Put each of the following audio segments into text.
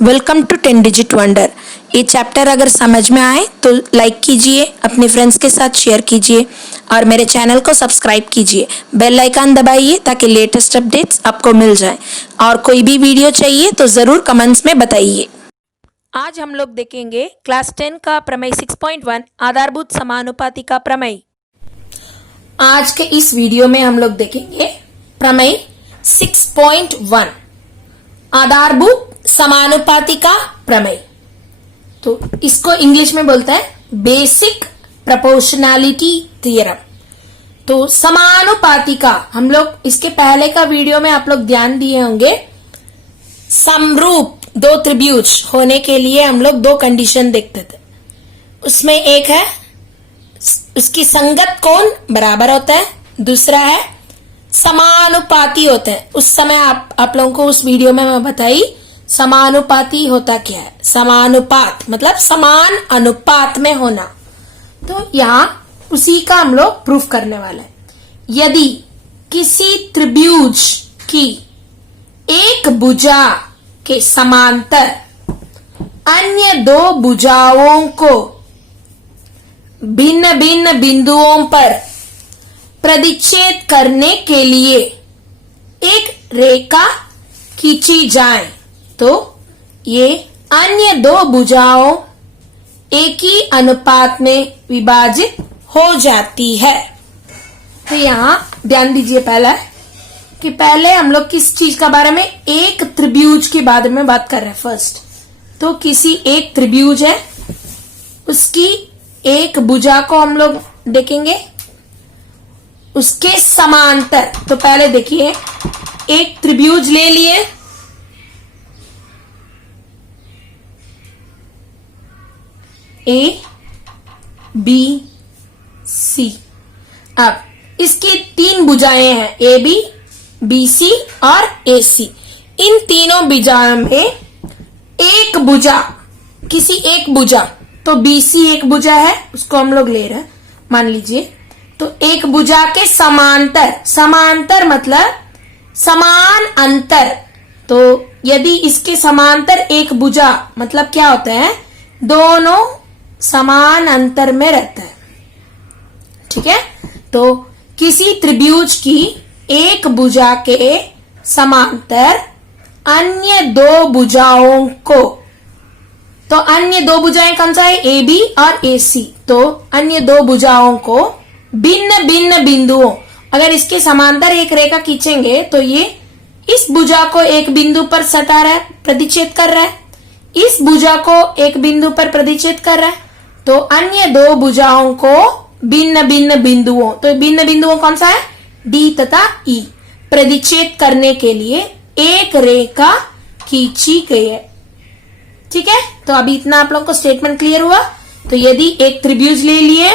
Welcome to 10 digit wonder. ये chapter अगर समझ में आए तो लाइक कीजिए, अपने फ्रेंड्स के साथ शेयर कीजिए और मेरे चैनल को सब्सक्राइब कीजिए। बेल आइकन दबाइए ताकि लेटेस्ट अपडेट्स आपको मिल जाएं। और कोई भी वीडियो चाहिए तो ज़रूर कमेंट्स में बताइए। आज हम लोग देखेंगे क्लास 10 का प्रमेय 6.1 आधारभूत समानुपाती का प्रमेय। आज के इस वीडियो में हम लोग देखेंगे प्रमेय 6.1 आधारभूत समानुपाती का प्रमेय। तो इसको इंग्लिश में बोलते हैं बेसिक प्रोपोर्शनैलिटी थ्योरम। तो समानुपाती का हम लोग इसके पहले का वीडियो में आप लोग ध्यान दिए होंगे, समरूप दो त्रिभुज होने के लिए हम लोग दो कंडीशन देखते थे। उसमें एक है उसकी संगत कोण बराबर होता है, दूसरा है समानुपाती होते हैं। उस समय आप लोगों को उस वीडियो में मैं बताई समानुपाती होता क्या है। समानुपात मतलब समान अनुपात में होना। तो यहाँ उसी का हम लोग प्रूफ करने वाले हैं। यदि किसी त्रिभुज की एक भुजा के समांतर अन्य दो भुजाओं को भिन्न भिन्न बिंदुओं पर प्रतिच्छेद करने के लिए एक रेखा खींची जाए तो ये अन्य दो भुजाओं एक ही अनुपात में विभाजित हो जाती है। तो यहाँ ध्यान दीजिए पहला कि पहले हम लोग किस चीज का बारे में, एक त्रिभुज के बारे में बात कर रहे हैं फर्स्ट। तो किसी एक त्रिभुज है, उसकी एक भुजा को हम लोग देखेंगे उसके समांतर। तो पहले देखिए एक त्रिभुज ले लिए, ए बी सी। अब इसकी तीन भुजाएं हैं, ए बी, बी सी और ए सी। इन तीनों भुजाओं में एक भुजा, किसी एक भुजा, तो बी सी एक भुजा है, उसको हम लोग ले रहे हैं मान लीजिए। तो एक भुजा के समांतर, समांतर मतलब समान अंतर। तो यदि इसके समांतर एक भुजा मतलब क्या होता है, दोनों समान अंतर में रहता है। ठीक है। तो किसी त्रिभुज की एक भुजा के समांतर अन्य दो भुजाओं को, तो अन्य दो भुजाएं कौन सा है, ए बी और ए सी। तो अन्य दो भुजाओं को भिन्न भिन्न बिंदुओं, अगर इसके समांतर एक रेखा खींचेंगे तो ये इस भुजा को एक बिंदु पर सटा रहा है, प्रतिच्छेद कर रहा है, इस भुजा को एक बिंदु पर प्रतिच्छेद कर रहा है। तो अन्य दो भुजाओं को भिन्न भिन्न बिंदुओं, तो भिन्न बिंदुओं कौन सा है, डी तथा ई, प्रतिच्छेद करने के लिए एक रेखा खींची गई है। ठीक है। तो अभी इतना आप लोग को स्टेटमेंट क्लियर हुआ। तो यदि एक त्रिभुज ले लिए,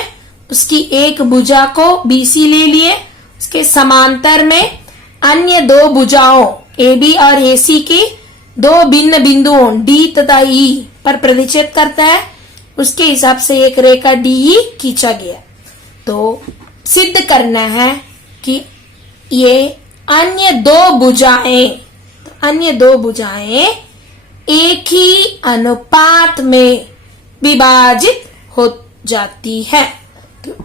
उसकी एक भुजा को बीसी ले लिए, उसके समांतर में अन्य दो भुजाओं ए बी और ए सी की दो भिन्न बिंदुओं डी तथा ई पर प्रतिच्छेद करता है, उसके हिसाब से एक रेखा डी ई खींचा गया। तो सिद्ध करना है कि ये अन्य दो भुजाएं, अन्य दो भुजाएं एक ही अनुपात में विभाजित हो जाती है। तो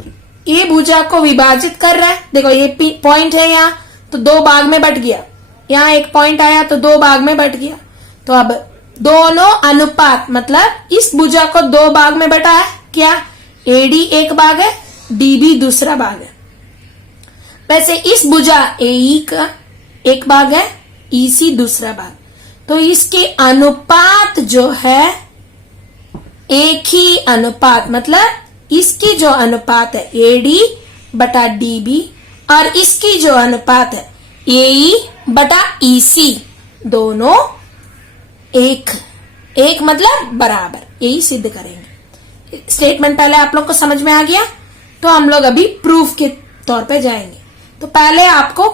ये भुजा को विभाजित कर रहा है, देखो ये पॉइंट है यहाँ, तो दो भाग में बट गया। यहाँ एक पॉइंट आया तो दो भाग में बट गया। तो अब दोनों अनुपात मतलब इस भुजा को दो भाग में बटा है, क्या एडी एक भाग है, डीबी दूसरा भाग है। वैसे इस भुजा एई का एक भाग है, ईसी दूसरा भाग। तो इसके अनुपात जो है एक ही अनुपात, मतलब इसकी जो अनुपात है एडी बटा डीबी और इसकी जो अनुपात है एई बटा ईसी, दोनों एक एक मतलब बराबर, यही सिद्ध करेंगे। स्टेटमेंट पहले आप लोग को समझ में आ गया। तो हम लोग अभी प्रूफ के तौर पे जाएंगे। तो पहले आपको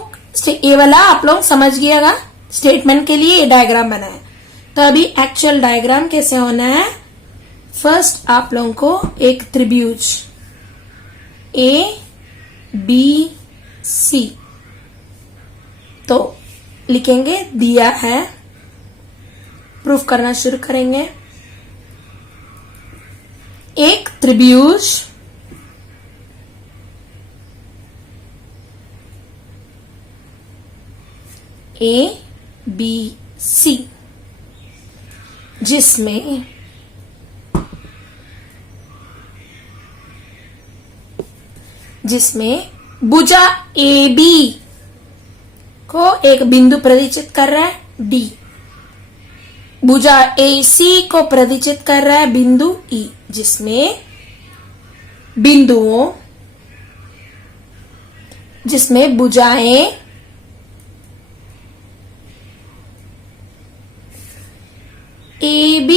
ये वाला आप लोग समझ गएगा, स्टेटमेंट के लिए ये डायग्राम बनाया। तो अभी एक्चुअल डायग्राम कैसे होना है, फर्स्ट आप लोगों को एक त्रिभुज ए बी सी तो लिखेंगे, दिया है प्रूफ करना शुरू करेंगे। एक त्रिभुज ABC जिसमें भुजा AB को एक बिंदु प्रदर्शित कर रहा है D, भुजा AC को प्रदर्शित कर रहा है बिंदु E, जिसमें भुजाएं AB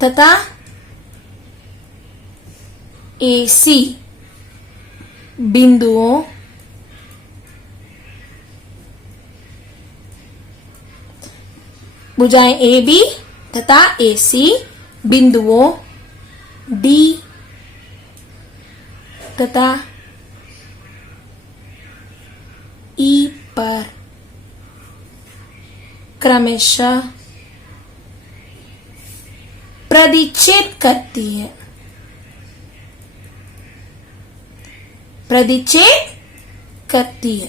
तथा AC बिंदुओं भुजाएं AB तथा AC बिंदुओं D तथा E पर क्रमशः प्रतिच्छेद करती है।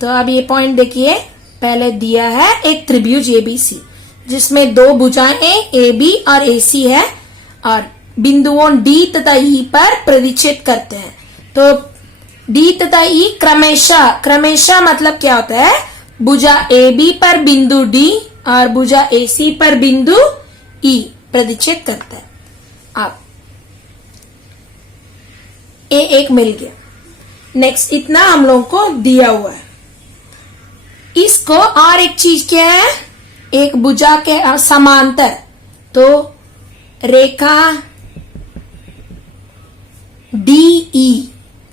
तो अब ये पॉइंट देखिए, पहले दिया है एक त्रिभुज ABC जिसमें दो भुजाएं AB और AC है और बिंदुओं D तथा E पर प्रतिच्छेद करते हैं। तो D तथा E क्रमशः मतलब क्या होता है, भुजा AB पर बिंदु D और भुजा AC पर बिंदु E प्रतिच्छेद करता है। अब एक मिल गया। नेक्स्ट इतना हम लोगों को दिया हुआ है। इसको और एक चीज क्या है, एक भुजा के समांतर, तो रेखा DE,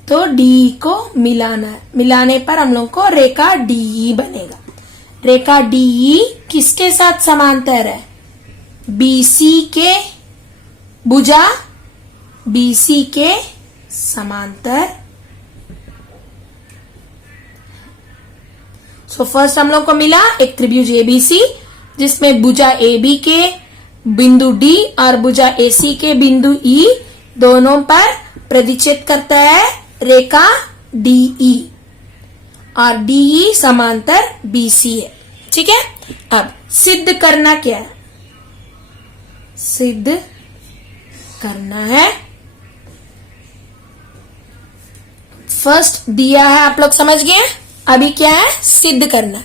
तो DE को मिलाना है। मिलाने पर हम लोग को रेखा DE बनेगा। रेखा DE किसके साथ समांतर है, BC के, भुजा BC के समांतर। सो फर्स्ट हम लोग को मिला एक त्रिभुज ABC जिसमें भुजा AB के बिंदु D और भुजा AC के बिंदु E दोनों पर प्रतिच्छेद करता है रेखा DE और DE समांतर BC है। ठीक है, अब सिद्ध करना क्या है, सिद्ध करना है, फर्स्ट दिया है आप लोग समझ गए, अभी क्या है सिद्ध करना।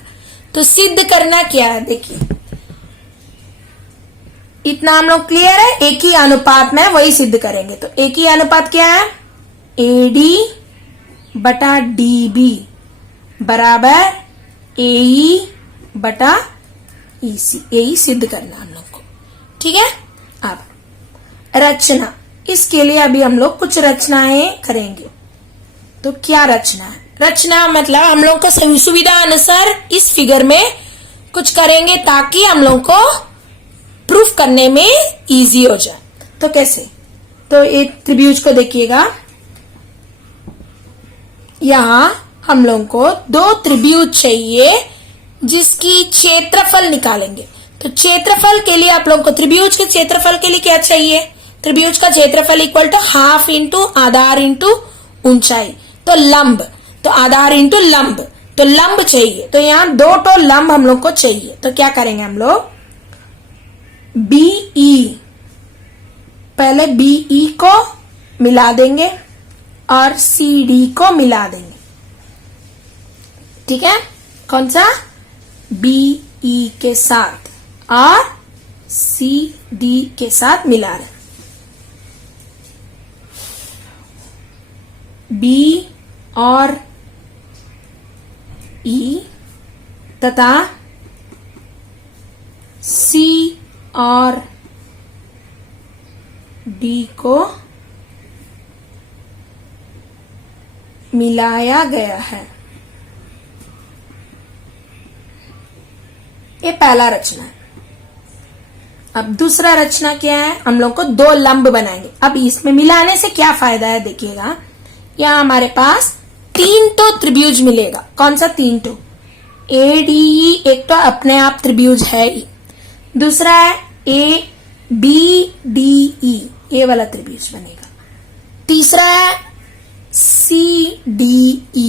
तो सिद्ध करना क्या है, देखिए इतना हम लोग क्लियर है, एक ही अनुपात में वही सिद्ध करेंगे। तो एक ही अनुपात क्या है, AD बटा DB बराबर AE बटा EC, यही सिद्ध करना हम लोग को। ठीक है, अब रचना, इसके लिए अभी हम लोग कुछ रचनाएं करेंगे। तो क्या रचना है, रचना मतलब हम लोग को सुविधा अनुसार इस फिगर में कुछ करेंगे ताकि हम लोग को प्रूफ करने में इजी हो जाए। तो कैसे, तो एक त्रिभुज को देखिएगा, यहां हम लोग को दो त्रिभुज चाहिए जिसकी क्षेत्रफल निकालेंगे। तो क्षेत्रफल के लिए आप लोग को त्रिभुज के क्षेत्रफल के लिए क्या चाहिए, त्रिभुज का क्षेत्रफल इक्वल टू हाफ इंटू आधार इंटू ऊंचाई, तो लंब, तो आधार इंटू लंब, तो लंब चाहिए। तो यहां दो तो लंब हम लोग को चाहिए। तो क्या करेंगे हम लोग, BE, पहले BE को मिला देंगे और CD को मिला देंगे। ठीक है, कौन सा, BE के साथ और CD के साथ मिला रहे। B और E तथा C और D को मिलाया गया है। ये पहला रचना है। अब दूसरा रचना क्या है, हम लोग को दो लंब बनाएंगे। अब इसमें मिलाने से क्या फायदा है, देखिएगा यहाँ हमारे पास तीन तो त्रिभुज मिलेगा। कौन सा तीन तो, ADE एक तो अपने आप त्रिभुज है ही, दूसरा है ABDE, ये वाला त्रिभुज बनेगा। तीसरा है CDE,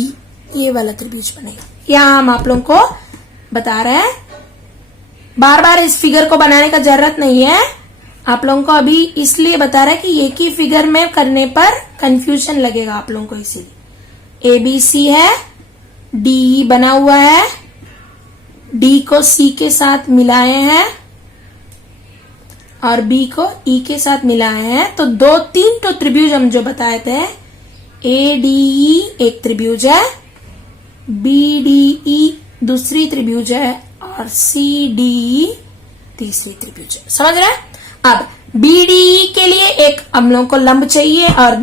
ये वाला त्रिभुज बनेगा। यहां हम आप लोगों को बता रहे हैं, बार बार इस फिगर को बनाने का जरूरत नहीं है, आप लोगों को अभी इसलिए बता रहा है कि एक ही फिगर में करने पर कंफ्यूजन लगेगा आप लोगों को, इसीलिए। ABC है, DE बना हुआ है, D को C के साथ मिलाए हैं और B को E के साथ मिलाए हैं, तो दो तीन तो त्रिभुज हम जो बताए थे, ADE एक त्रिभुज है, BDE दूसरी त्रिभुज है और CDE तीसरी त्रिभुज है। समझ रहे हैं? अब BDE के लिए एक हम लोग को लंब चाहिए और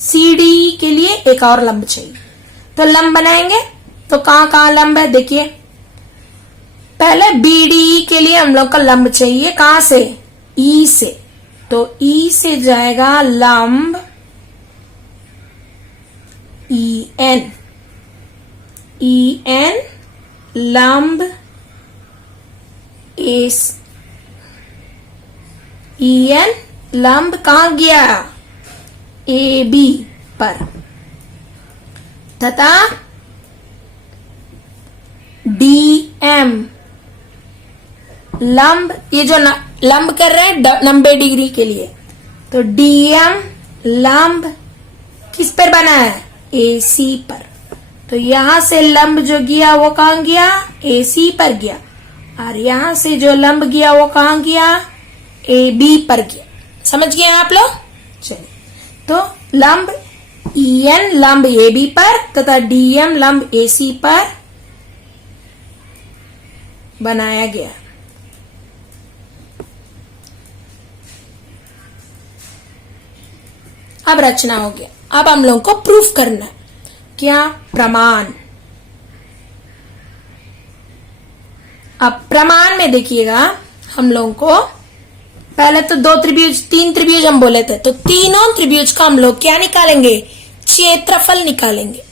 CDE के लिए एक और लंब चाहिए। तो लंब बनाएंगे, तो कहां कहां लंब है देखिए। पहले BDE के लिए हम लोग का लंब चाहिए, कहां से? E से। तो E से जाएगा लंब EN, लंब EN लंब कहां गया? AB पर, तथा DM लंब, ये जो लंब कर रहे हैं 90 डिग्री के लिए, तो DM लंब किस पर बना है? AC पर। तो यहां से लंब जो गया वो कहां गया? AC पर गया, और यहां से जो लंब गया वो कहां गया? AB पर गया। समझ गए आप लोग? चलिए, तो लंब EN लंब AB पर तथा DM लंब AC पर बनाया गया। अब रचना हो गया। अब हम लोग को प्रूफ करना है, क्या? प्रमाण। अब प्रमाण में देखिएगा, हम लोगों को पहले तो तीन त्रिभुज हम बोले थे, तो तीनों त्रिभुज का हम लोग क्या निकालेंगे? क्षेत्रफल निकालेंगे।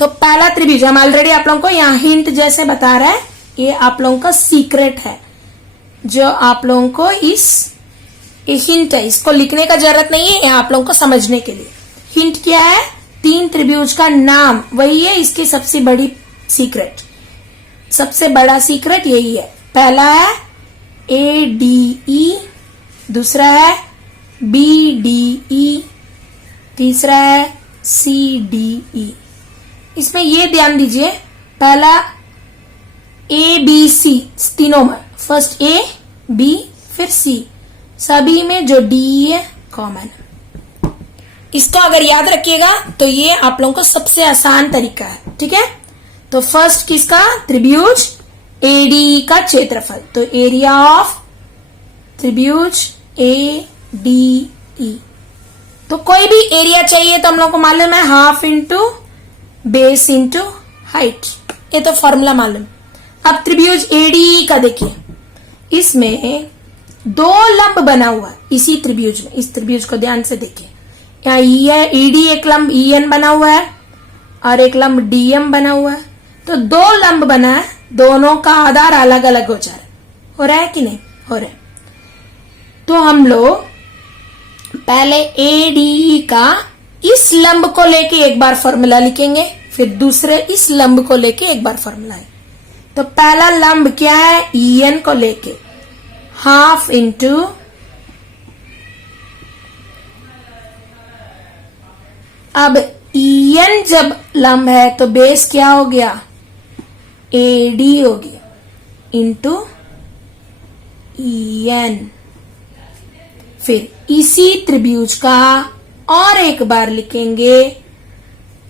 तो पहला त्रिभुज हम ऑलरेडी आप लोगों को यहाँ हिंट जैसे बता रहे हैं, ये आप लोगों का सीक्रेट है, जो आप लोगों को ये हिंट है, इसको लिखने का जरूरत नहीं है, यहाँ आप लोगों को समझने के लिए। हिंट क्या है? तीन त्रिभुज का नाम, वही है इसकी सबसे बड़ी सीक्रेट। सबसे बड़ा सीक्रेट यही है। पहला है ADE, दूसरा है BDE, तीसरा है CDE। इसमें ये ध्यान दीजिए, पहला ABC तीनों में, फर्स्ट A, B, फिर C, सभी में जो DE है कॉमन। इसको अगर याद रखिएगा तो ये आप लोगों को सबसे आसान तरीका है, ठीक है। तो फर्स्ट किसका? त्रिभुज ADE का क्षेत्रफल, तो एरिया ऑफ त्रिभुज ADE। तो कोई भी एरिया चाहिए तो हम लोग को मालूम है half into base into height, ये तो फॉर्मूला मालूम। अब त्रिभुज ADE का देखिए, इसमें दो लंब बना हुआ है इसी त्रिभुज में। इस त्रिभुज को ध्यान से देखिए, यहाँ E है, ED एक लंब EN बना हुआ है और एक लंब DM बना हुआ है। तो दो लंब बना है, दोनों का आधार अलग अलग हो रहा है कि नहीं? हो रहा है। तो हम लोग पहले ADE का इस लंब को लेके एक बार फॉर्मूला लिखेंगे, फिर दूसरे इस लंब को लेके एक बार फॉर्मूला है। तो पहला लंब क्या है? EN को लेके हाफ इंटू अब EN जब लंब है तो बेस क्या हो गया? AD हो गया इंटू EN। फिर इसी त्रिभुज का और एक बार लिखेंगे,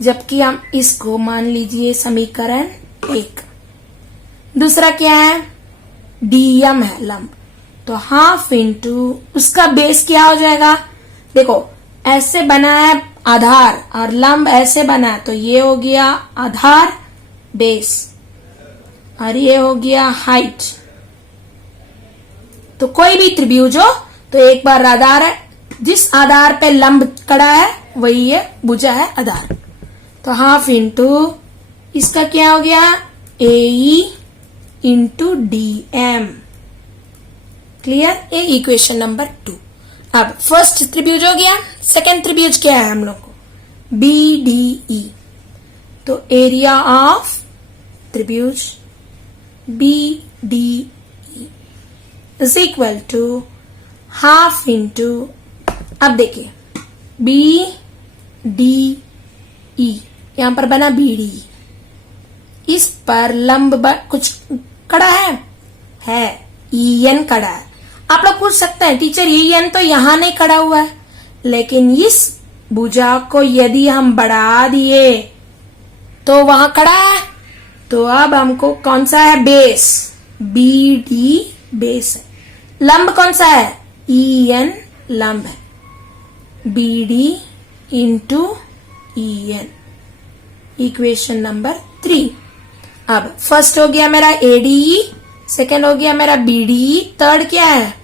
जबकि हम इसको मान लीजिए समीकरण 1। दूसरा क्या है? DM है लंब, तो हाफ इंटू उसका बेस क्या हो जाएगा? देखो ऐसे बना है आधार और लंब ऐसे बना है, तो ये हो गया आधार बेस और ये हो गया हाइट। तो कोई भी त्रिभुज हो तो एक बार आधार है, जिस आधार पे लंब खड़ा है वही ये भुजा है आधार। तो हाफ इंटू इसका क्या हो गया? AE into DM clear? ये इक्वेशन नंबर 2। अब फर्स्ट त्रिभुज हो गया, सेकंड त्रिभुज क्या है हम लोग को? BDE। तो एरिया ऑफ त्रिभुज BDE is equal to half into, अब देखिए BDE यहां पर बना BDE, इस पर लंब कुछ कड़ा है EN कड़ा है। आप लोग पूछ सकते हैं टीचर EN तो यहां नहीं खड़ा हुआ है, लेकिन इस भुजा को यदि हम बढ़ा दिए तो वहां खड़ा है। तो अब हमको कौन सा है? बेस, BD बेस है। लंब कौन सा है? EN लंब है। BD into EN, equation number 3। अब फर्स्ट हो गया मेरा ADE, सेकेंड हो गया मेरा BDE, थर्ड क्या है?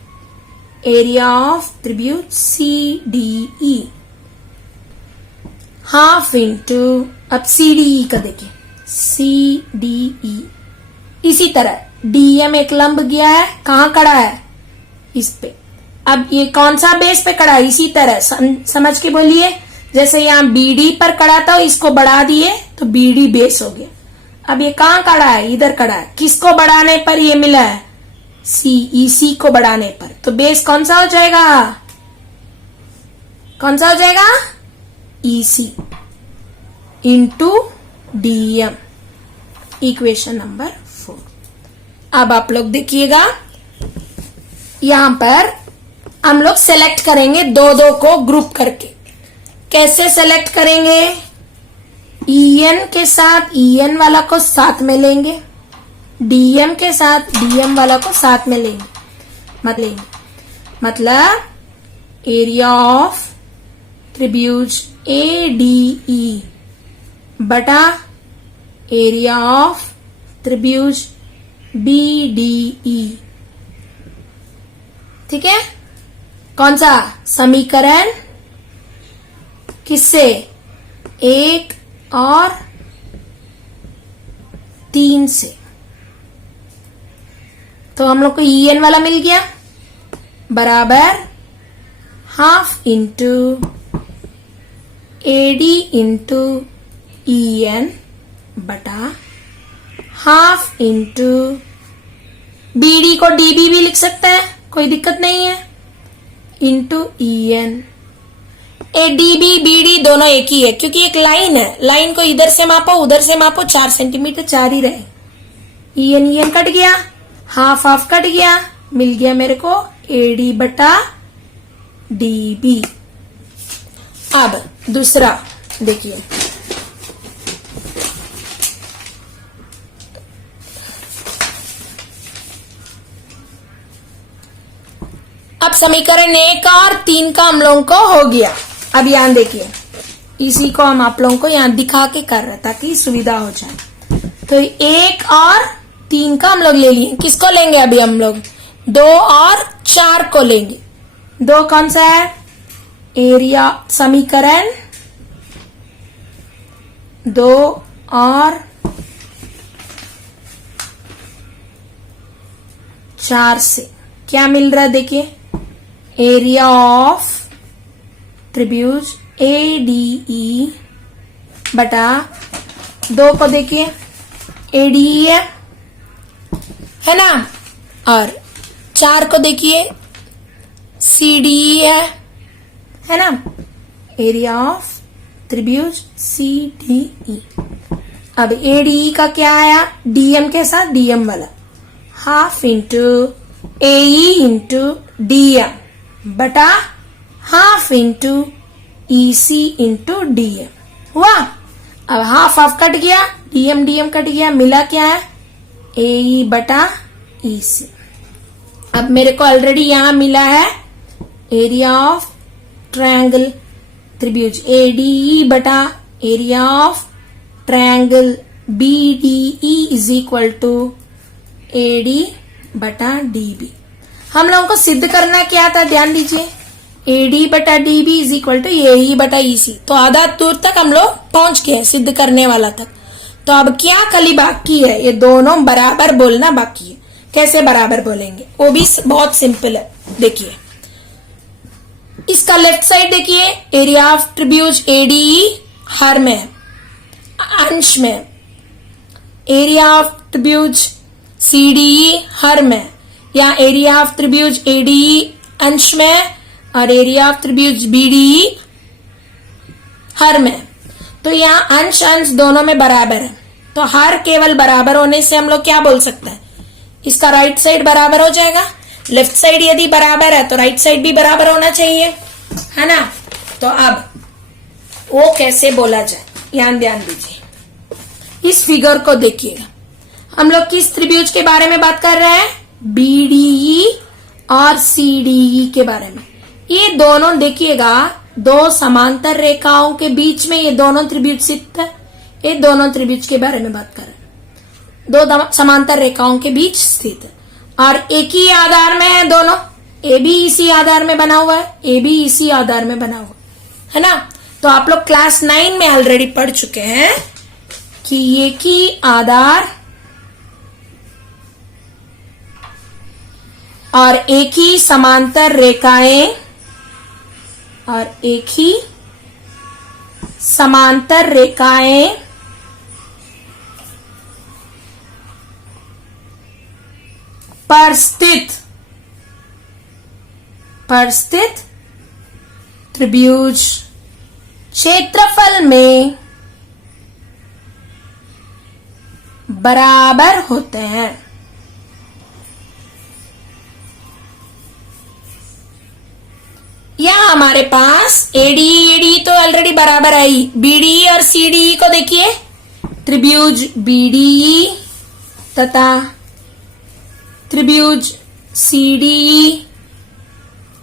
एरिया ऑफ त्रिभुज CDE, हाफ इंटू, अब CDE का देखिए CDE, इसी तरह DM एक लंब गया है, कहां खड़ा है? इस पे। अब ये कौन सा बेस पे खड़ा है? इसी तरह समझ के बोलिए, जैसे यहाँ BD पर खड़ा था, इसको बढ़ा दिए तो BD बेस हो गया। अब ये कहां खड़ा है? इधर खड़ा है। किसको बढ़ाने पर ये मिला है? EC को बढ़ाने पर। तो बेस कौन सा हो जाएगा? कौन सा हो जाएगा? EC into DM, equation number 4। अब आप लोग देखिएगा, यहां पर हम लोग सेलेक्ट करेंगे दो दो को ग्रुप करके। कैसे सेलेक्ट करेंगे? EN के साथ EN वाला को साथ में लेंगे, DM के साथ DM वाला को साथ में लेंगे। मतलब एरिया ऑफ त्रिभुज ADE बटा एरिया ऑफ त्रिभुज BDE। ठीक है? कौन सा समीकरण? किससे? 1 और 3 से। तो हम लोग को EN वाला मिल गया, बराबर half into AD into EN बटा हाफ इंटू BD को DB भी लिख सकते हैं, कोई दिक्कत नहीं है, इंटू EN। DB BD दोनों एक ही है, क्योंकि एक लाइन है, लाइन को इधर से मापो उधर से मापो, 4 सेंटीमीटर 4 ही रहे। EN कट गया, हाफ हाफ कट गया, मिल गया मेरे को AD बटा DB। अब दूसरा देखिए, अब समीकरण 1 और 3 का हम लोगों को हो गया। अब यहां देखिए, इसी को हम आप लोगों को यहां दिखा के कर रहे ताकि सुविधा हो जाए। तो 1 और 3 का हम लोग ले लिए। किसको लेंगे अभी हम लोग? 2 और 4 को लेंगे। 2 कौन सा है? एरिया, समीकरण 2 और 4 से क्या मिल रहा है? देखिए, एरिया ऑफ त्रिभुज ADE बटा 2 को देखिए ADE है ना, और 4 को देखिए CDE है ना, एरिया ऑफ त्रिभुज CDE। अब ADE का क्या आया? DM के साथ DM वाला, half into AE into DM बटा half into EC into DM हुआ। अब हाफ हाफ कट गया, DM DM कट गया, मिला क्या है? AE बटा EC। अब मेरे को ऑलरेडी यहां मिला है एरिया ऑफ ट्रायंगल त्रिभुज ADE बटा area of triangle BDE is equal to AD बटा DB। हम लोगों को सिद्ध करना क्या था? ध्यान दीजिए, AD बटा DB is equal to AE बटा EC। तो आधा दूर तक हम लोग पहुंच गए सिद्ध करने वाला तक। तो अब क्या खाली बाकी है? ये दोनों बराबर बोलना बाकी है। कैसे बराबर बोलेंगे, वो भी बहुत सिंपल है। देखिए इसका लेफ्ट साइड देखिए, एरिया ऑफ त्रिभुज एडीई हर में, अंश में, एरिया ऑफ त्रिभुज सीडीई हर में, या एरिया ऑफ त्रिभुज एडीई अंश में और एरिया ऑफ त्रिभुज बीडीई हर में। तो यहाँ अंश अंश दोनों में बराबर है, तो हर केवल बराबर होने से हम लोग क्या बोल सकते हैं, इसका राइट साइड बराबर हो जाएगा। लेफ्ट साइड यदि बराबर है तो राइट साइड भी बराबर होना चाहिए, है ना। तो अब वो कैसे बोला जाए, ध्यान दीजिए। इस फिगर को देखिएगा, हम लोग किस त्रिभुज के बारे में बात कर रहे हैं, बीडीई और सीडीई के बारे में। ये दोनों देखिएगा दो समांतर रेखाओं के बीच में ये दोनों त्रिभुज स्थित है। ये दोनों त्रिभुज के बारे में बात कर रहे हैं, दो समांतर रेखाओं के बीच स्थित है और एक ही आधार में है दोनों। ए भी इसी आधार में बना हुआ है, ए भी इसी आधार में बना हुआ है ना। तो आप लोग क्लास 9 में ऑलरेडी पढ़ चुके हैं कि एक ही आधार और एक ही समांतर रेखाएं और एक ही समांतर रेखाएं पर स्थित त्रिभुज क्षेत्रफल में बराबर होते हैं। यहां हमारे पास एडी तो ऑलरेडी बराबर आई, बीडी और सीडी को देखिए, त्रिभुज बीडी तथा त्रिभुज सीडी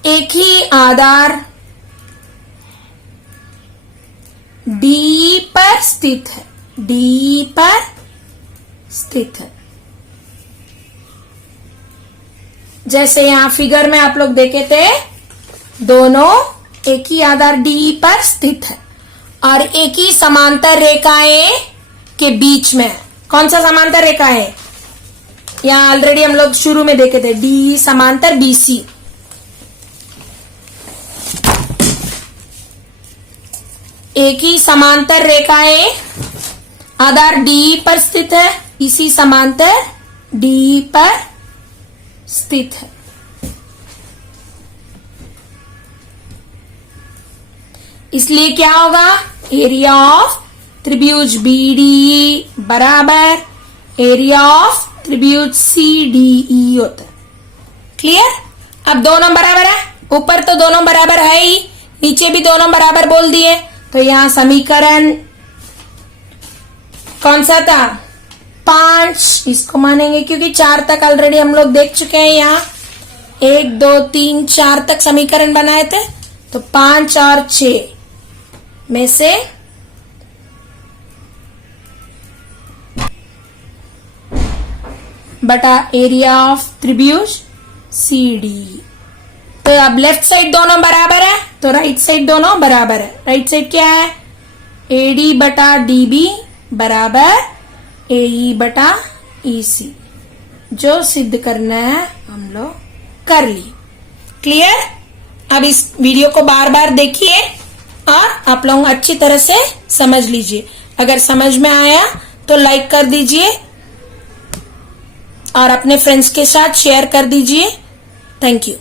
एक ही आधार डी पर स्थित है, डी पर स्थित है। जैसे यहां फिगर में आप लोग देखे थे, दोनों एक ही आधार डी पर स्थित है और एक ही समांतर रेखाएं के बीच में। कौन सा समांतर रेखा है, यहां ऑलरेडी हम लोग शुरू में देखे थे, डी समांतर बीसी। एक ही समांतर रेखाएं आधार डी पर स्थित है, इसी समांतर डी पर स्थित है। इसलिए क्या होगा, एरिया ऑफ त्रिभुज बीडी बराबर एरिया ऑफ त्रिभुज सीडीई होता है। क्लियर। अब दोनों बराबर है, ऊपर तो दोनों बराबर है ही, नीचे भी दोनों बराबर बोल दिए। तो यहां समीकरण कौन सा था, 5 इसको मानेंगे क्योंकि 4 तक ऑलरेडी हम लोग देख चुके हैं। यहाँ 1 2 3 4 तक समीकरण बनाए थे, तो 5 और 6 में से बटा एरिया ऑफ त्रिभुज सीडी। तो अब लेफ्ट साइड दोनों बराबर है तो राइट साइड दोनों बराबर है। राइट साइड क्या है, एडी बटा डीबी बराबर एई बटा ईसी। जो सिद्ध करना है हम लोग कर ली। क्लियर। अब इस वीडियो को बार बार देखिए और आप लोग अच्छी तरह से समझ लीजिए। अगर समझ में आया तो लाइक कर दीजिए और अपने फ्रेंड्स के साथ शेयर कर दीजिए। Thank you.